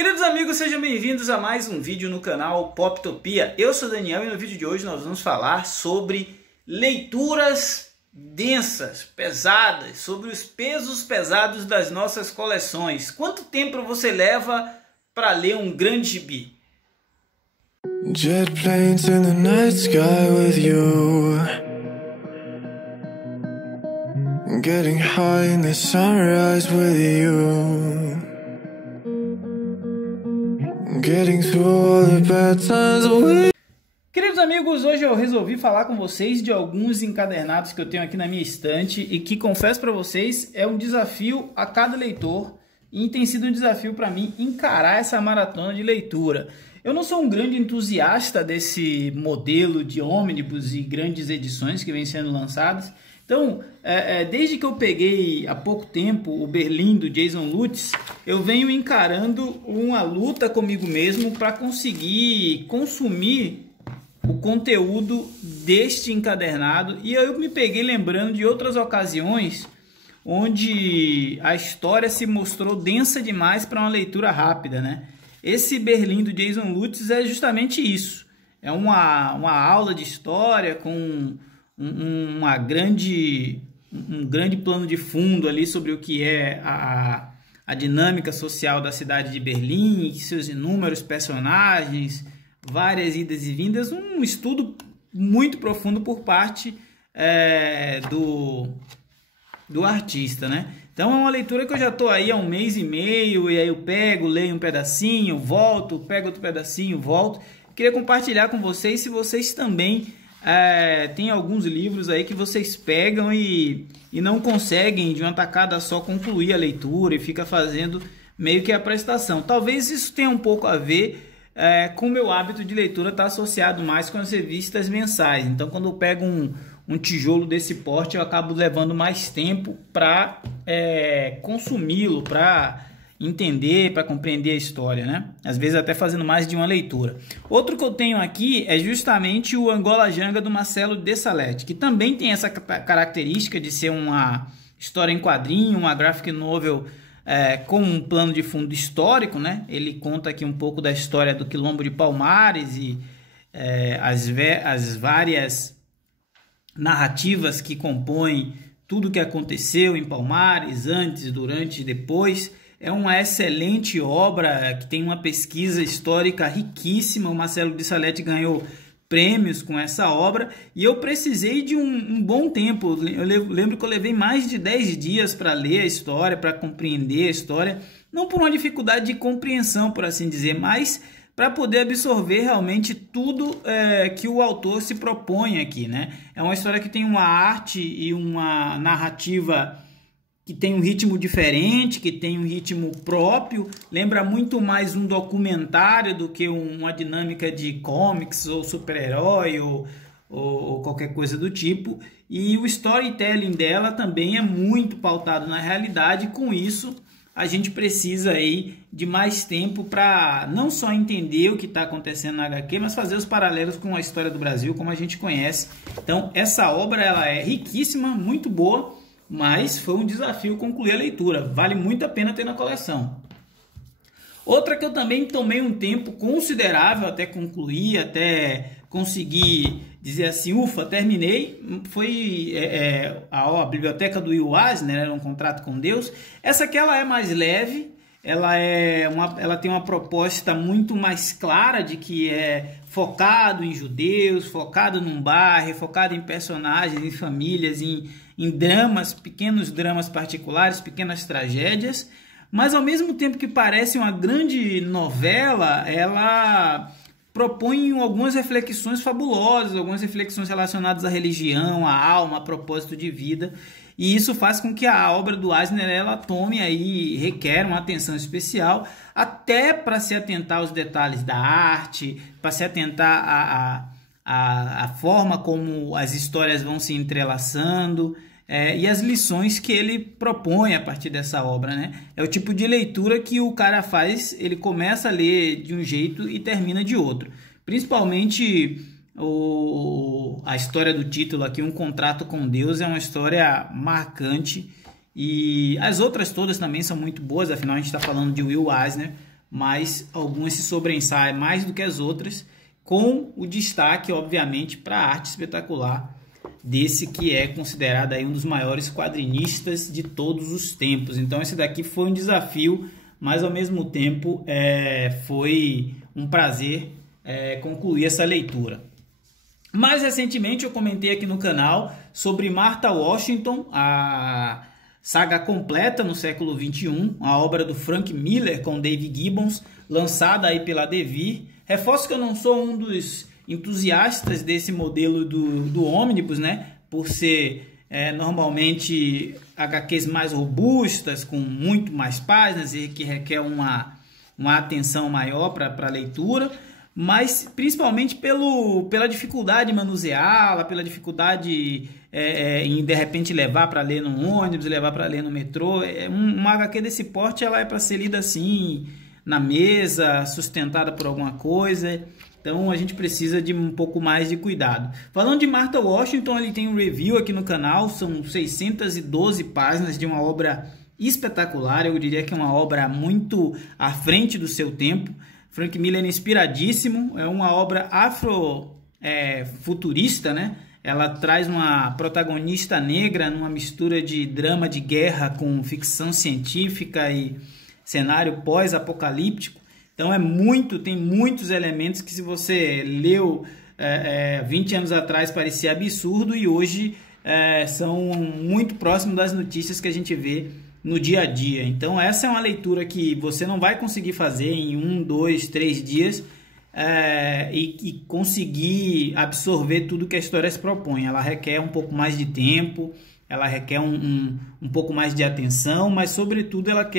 Queridos amigos, sejam bem-vindos a mais um vídeo no canal Poptopia. Eu sou o Daniel e no vídeo de hoje nós vamos falar sobre leituras densas, pesadas, sobre os pesos pesados das nossas coleções. Quanto tempo você leva para ler um grande gibi? Jet planes in the night sky with you, getting high in the sunrise with you, getting through all the bad times with... Queridos amigos, hoje eu resolvi falar com vocês de alguns encadernados que eu tenho aqui na minha estante e que, confesso para vocês, é um desafio a cada leitor e tem sido um desafio para mim encarar essa maratona de leitura. Eu não sou um grande entusiasta desse modelo de ônibus e grandes edições que vêm sendo lançadas. Então, desde que eu peguei há pouco tempo o Berlim do Jason Lutz, eu venho encarando uma luta comigo mesmo para conseguir consumir o conteúdo deste encadernado. E eu me peguei lembrando de outras ocasiões onde a história se mostrou densa demais para uma leitura rápida, né? Esse Berlim do Jason Lutz é justamente isso. É uma aula de história com um grande plano de fundo ali sobre o que é a dinâmica social da cidade de Berlim, seus inúmeros personagens, várias idas e vindas, um estudo muito profundo por parte do artista, né? Então é uma leitura que eu já estou aí há um mês e meio, e aí eu pego, leio um pedacinho, volto, pego outro pedacinho, volto. Queria compartilhar com vocês se vocês também têm alguns livros aí que vocês pegam e não conseguem de uma tacada só concluir a leitura e fica fazendo meio que a prestação. Talvez isso tenha um pouco a ver com o meu hábito de leitura estar associado mais com as revistas mensais. Então quando eu pego um tijolo desse porte, eu acabo levando mais tempo para consumi-lo, para entender, para compreender a história, né? Às vezes até fazendo mais de uma leitura. Outro que eu tenho aqui é justamente o Angola Janga do Marcelo de Salete, que também tem essa característica de ser uma história em quadrinho, uma graphic novel com um plano de fundo histórico, né? Ele conta aqui um pouco da história do Quilombo de Palmares e as várias narrativas que compõem tudo o que aconteceu em Palmares, antes, durante e depois. É uma excelente obra que tem uma pesquisa histórica riquíssima. O Marcelo de Salete ganhou prêmios com essa obra e eu precisei de um bom tempo. Eu lembro que eu levei mais de 10 dias para ler a história, para compreender a história, não por uma dificuldade de compreensão, por assim dizer, mas para poder absorver realmente tudo que o autor se propõe aqui, né? É uma história que tem uma arte e uma narrativa que tem um ritmo diferente, que tem um ritmo próprio, lembra muito mais um documentário do que uma dinâmica de comics ou super-herói ou qualquer coisa do tipo. E o storytelling dela também é muito pautado na realidade. Com isso, a gente precisa aí de mais tempo para não só entender o que está acontecendo na HQ, mas fazer os paralelos com a história do Brasil, como a gente conhece. Então, essa obra ela é riquíssima, muito boa, mas foi um desafio concluir a leitura. Vale muito a pena ter na coleção. Outra que eu também tomei um tempo considerável até concluir, até conseguir dizer assim, ufa, terminei, foi a Biblioteca do Will Eisner, era um contrato com Deus. Essa aqui ela é mais leve, ela tem uma proposta muito mais clara de que é focado em judeus, focado num bairro, focado em personagens, em famílias, em dramas, pequenos dramas particulares, pequenas tragédias, mas ao mesmo tempo que parece uma grande novela, ela propõe algumas reflexões fabulosas, algumas reflexões relacionadas à religião, à alma, a propósito de vida, e isso faz com que a obra do Eisner ela tome aí, requer uma atenção especial, até para se atentar aos detalhes da arte, para se atentar à forma como as histórias vão se entrelaçando, e as lições que ele propõe a partir dessa obra, né? É o tipo de leitura que o cara faz, ele começa a ler de um jeito e termina de outro. Principalmente a história do título aqui, Um Contrato com Deus, é uma história marcante. E as outras todas também são muito boas, afinal a gente está falando de Will Eisner. mas algumas se sobressaem mais do que as outras, com o destaque, obviamente, para a arte espetacular desse que é considerado aí um dos maiores quadrinistas de todos os tempos. Então esse daqui foi um desafio, mas ao mesmo tempo foi um prazer concluir essa leitura. Mais recentemente eu comentei aqui no canal sobre Martha Washington, a saga completa no século XXI, a obra do Frank Miller com Dave Gibbons, lançada aí pela Devir. Reforço que eu não sou um dos entusiastas desse modelo do ônibus, né? Por ser normalmente HQs mais robustas, com muito mais páginas e que requer uma atenção maior para a leitura, mas principalmente pela dificuldade de manuseá-la, pela dificuldade em de repente levar para ler no ônibus, levar para ler no metrô. Uma HQ desse porte ela é para ser lida assim na mesa, sustentada por alguma coisa. Então a gente precisa de um pouco mais de cuidado. Falando de Martha Washington, ele tem um review aqui no canal, são 612 páginas de uma obra espetacular. Eu diria que é uma obra muito à frente do seu tempo. Frank Miller é inspiradíssimo, é uma obra afrofuturista, né? Ela traz uma protagonista negra numa mistura de drama de guerra com ficção científica e cenário pós-apocalíptico. Então tem muitos elementos que, se você leu 20 anos atrás, parecia absurdo e hoje são muito próximos das notícias que a gente vê no dia a dia. Então essa é uma leitura que você não vai conseguir fazer em 1, 2, 3 dias e conseguir absorver tudo que a história se propõe. Ela requer um pouco mais de tempo, ela requer um pouco mais de atenção, mas sobretudo ela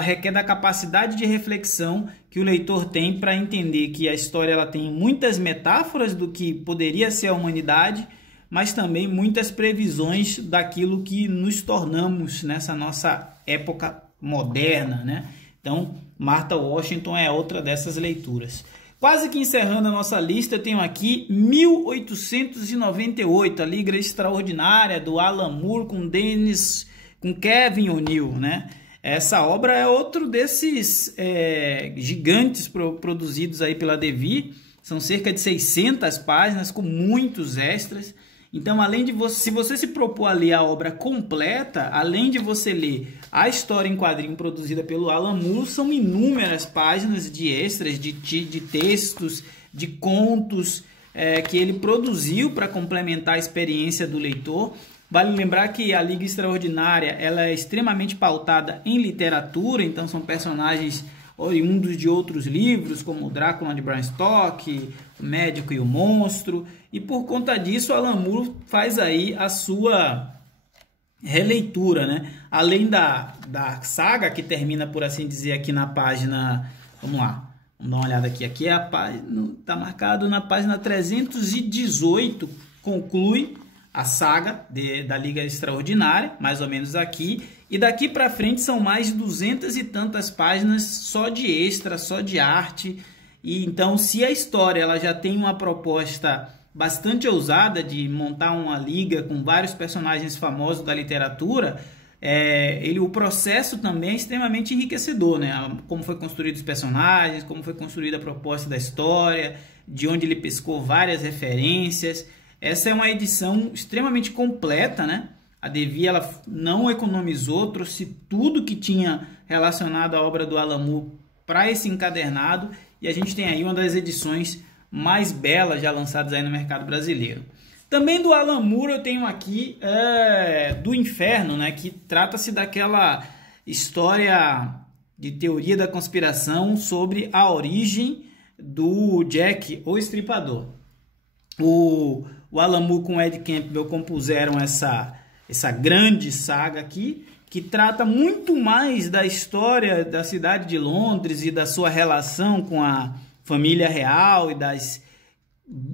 requer da capacidade de reflexão que o leitor tem para entender que a história ela tem muitas metáforas do que poderia ser a humanidade, mas também muitas previsões daquilo que nos tornamos nessa nossa época moderna, né? Então, Martha Washington é outra dessas leituras. Quase que encerrando a nossa lista, eu tenho aqui 1898, a Liga Extraordinária, do Alan Moore com Kevin O'Neill, né? Essa obra é outro desses gigantes produzidos aí pela Devir. São cerca de 600 páginas com muitos extras. Então, se você se propor a ler a obra completa, além de você ler a história em quadrinho produzida pelo Alan Moore, são inúmeras páginas de extras, de textos, de contos que ele produziu para complementar a experiência do leitor. Vale lembrar que a Liga Extraordinária ela é extremamente pautada em literatura, então são personagens oriundos de outros livros, como o Drácula de Bram Stoker, o Médico e o Monstro, e por conta disso Alan Moore faz aí a sua releitura, né? Além da saga, que termina, por assim dizer, aqui na página, vamos lá, vamos dar uma olhada aqui, é a página, está marcado na página 318, conclui a saga da Liga Extraordinária, mais ou menos aqui, e daqui para frente são mais de 200 e tantas páginas só de extra, só de arte. E então, se a história ela já tem uma proposta bastante ousada de montar uma liga com vários personagens famosos da literatura, o processo também é extremamente enriquecedor, né? Como foi construído os personagens, como foi construída a proposta da história, de onde ele pescou várias referências. Essa é uma edição extremamente completa, né? A Devir ela não economizou, trouxe tudo que tinha relacionado à obra do Alan Moore para esse encadernado, e a gente tem aí uma das edições mais belas já lançadas aí no mercado brasileiro. Também do Alan Moore eu tenho aqui do Inferno, né? Que trata-se daquela história de teoria da conspiração sobre a origem do Jack, o Estripador. O Alan Moore com o Ed Campbell compuseram essa grande saga aqui, que trata muito mais da história da cidade de Londres e da sua relação com a família real e das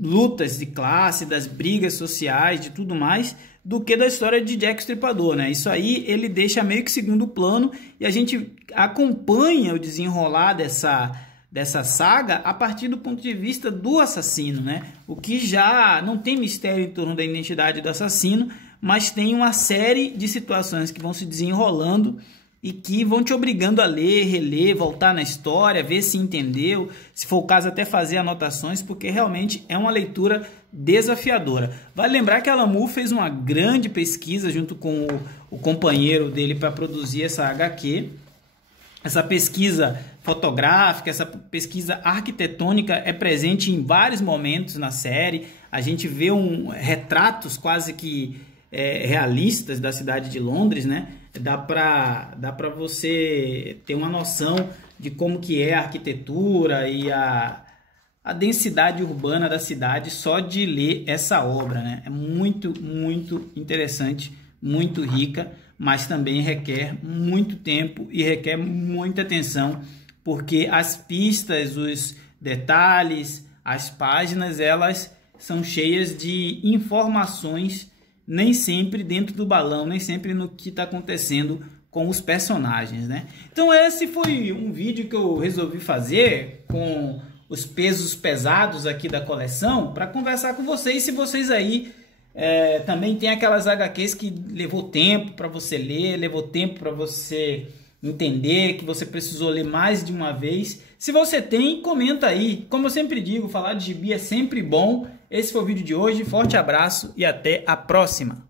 lutas de classe, das brigas sociais, de tudo mais, do que da história de Jack o Estripador, né? Isso aí ele deixa meio que segundo plano e a gente acompanha o desenrolar dessa saga a partir do ponto de vista do assassino, né? O que já não tem mistério em torno da identidade do assassino, mas tem uma série de situações que vão se desenrolando e que vão te obrigando a ler, reler, voltar na história, ver se entendeu, se for o caso até fazer anotações, porque realmente é uma leitura desafiadora. Vale lembrar que Alan Moore fez uma grande pesquisa junto com o companheiro dele para produzir essa HQ. Essa pesquisa fotográfica, essa pesquisa arquitetônica é presente em vários momentos na série. A gente vê retratos quase que realistas da cidade de Londres, né? Dá para você ter uma noção de como que é a arquitetura e a densidade urbana da cidade só de ler essa obra, né? É muito, muito interessante, muito rica, mas também requer muito tempo e requer muita atenção, porque as pistas, os detalhes, as páginas, elas são cheias de informações, nem sempre dentro do balão, nem sempre no que está acontecendo com os personagens, né? Então esse foi um vídeo que eu resolvi fazer com os pesos pesados aqui da coleção para conversar com vocês, se vocês aí também tem aquelas HQs que levou tempo para você ler, levou tempo para você entender, que você precisou ler mais de uma vez. Se você tem, comenta aí. Como eu sempre digo, falar de gibi é sempre bom. Esse foi o vídeo de hoje. Forte abraço e até a próxima.